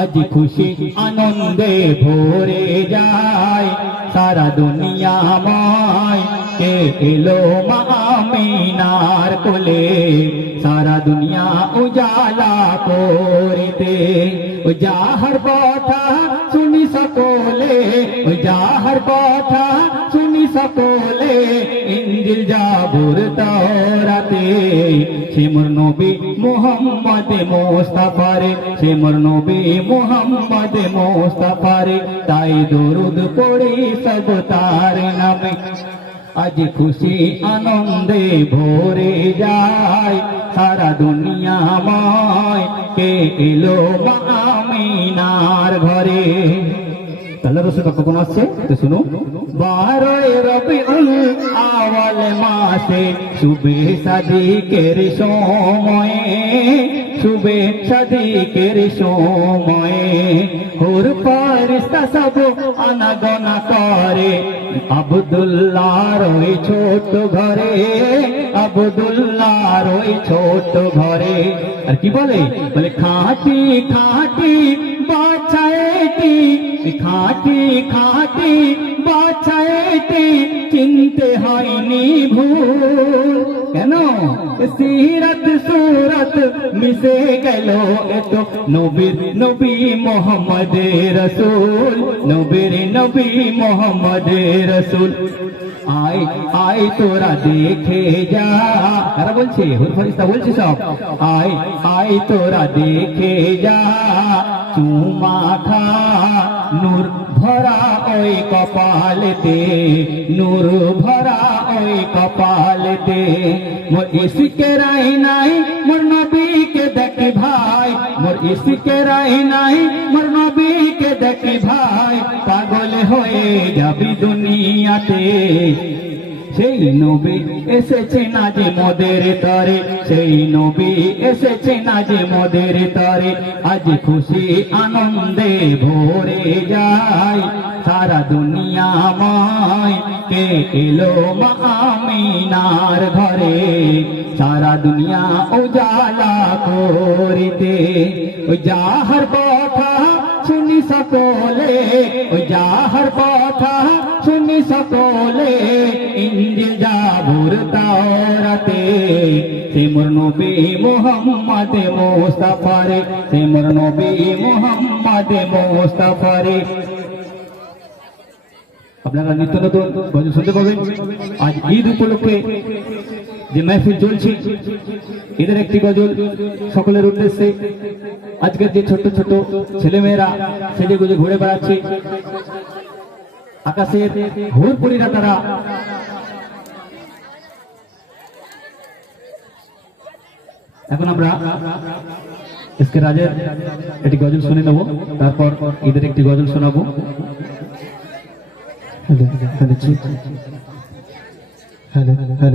আজ খুশি আনন্দে ভরে যায় সারা দুনিয়াময় কে এলো মা আমিনার কোলে সারা দুনিয়া উজালা করতে যাহার কথা শুনি সকলে যাহার কথা শুনি সকলে ইনজিল জাবুর তাওরাতে সে মোর নবী মুহাম্মদ মুস্তাফারে সে মোর নবী মুহাম্মদ মুস্তাফারে তাই দরুদ পড়ি সব তার নামে আজ খুশি আনন্দে ভরে যায় সারা দুনিয়াময় কে এলো মা আমিনার ঘরে। তাহলে রসুল কখন আসছে তো শুনো। 12 রবিউল আওয়াল মাসে শুভে সাদিকের সময়ে শুভে সাদিকের সময়ে হুর ফারিস্তা সব আনাগোনা করে আব্দুল্লাহর ওই ছোট ঘরে আব্দুল্লাহর ওই ছোট ঘরে। আর কি বলে বলে খাঁটি খাঁটি বাছাইটি খাঁটি খাঁটি বাছাইটি চিনতে হয়নি ভুল কেন সিরাত সুরত মিশে গেল এতো নবীর নবী মোহাম্মদ রসুল নবীর নবী মোহাম্মদ রসুল। আয় আয় তোরা দেখে যা কারা বলছে হুর ফরিস্তা বলছে সব আয় আয় তোরা দেখে যা চুমা খা নূর ভরা ওই কপালেতে নূর ভরা ওই কপালেতে মোর ইশকের আইনাই মোর নবীকে দেখি ভাই মোর ইশকের আইনাই মোর নবীকে দেখি ভাই পাগল হয়ে যাবি দুনিয়াতে। সেই নবী এসেছে না যে মোদের তরে সেই নবী এসেছে না যে মোদের তরে আজ খুশি আনন্দে ভরে যায় সারা দুনিয়াময় কে এলো মা আমিনার ঘরে সারা দুনিয়া উজালা করিতে যাহার কথা শুনি সকলে যাহার কথা শুনি সকলে ইনজিল জাবুর তাওরাতে সে মোর নবী মুহাম্মদ মুস্তাফারে সে মোর নবী মুহাম্মদ মুস্তাফারে। আপনারা নিত্য নতুন গজল শুনতে পাবেন। আজ ঈদ উপলক্ষে যে মাহফিল চলছে ঈদের একটি গজল সকলের উদ্দেশ্যে আজকের যে ছোট ছোট ছেলেমেয়েরা সেজে গুজে ঘুরে বেড়াচ্ছে আকাশের হুরপুরীরা তারা এখন আমরা এসকে রাজের একটি গজল শুনে নেব তারপর ঈদের একটি গজল শোনাবো। Hello hello hello hello.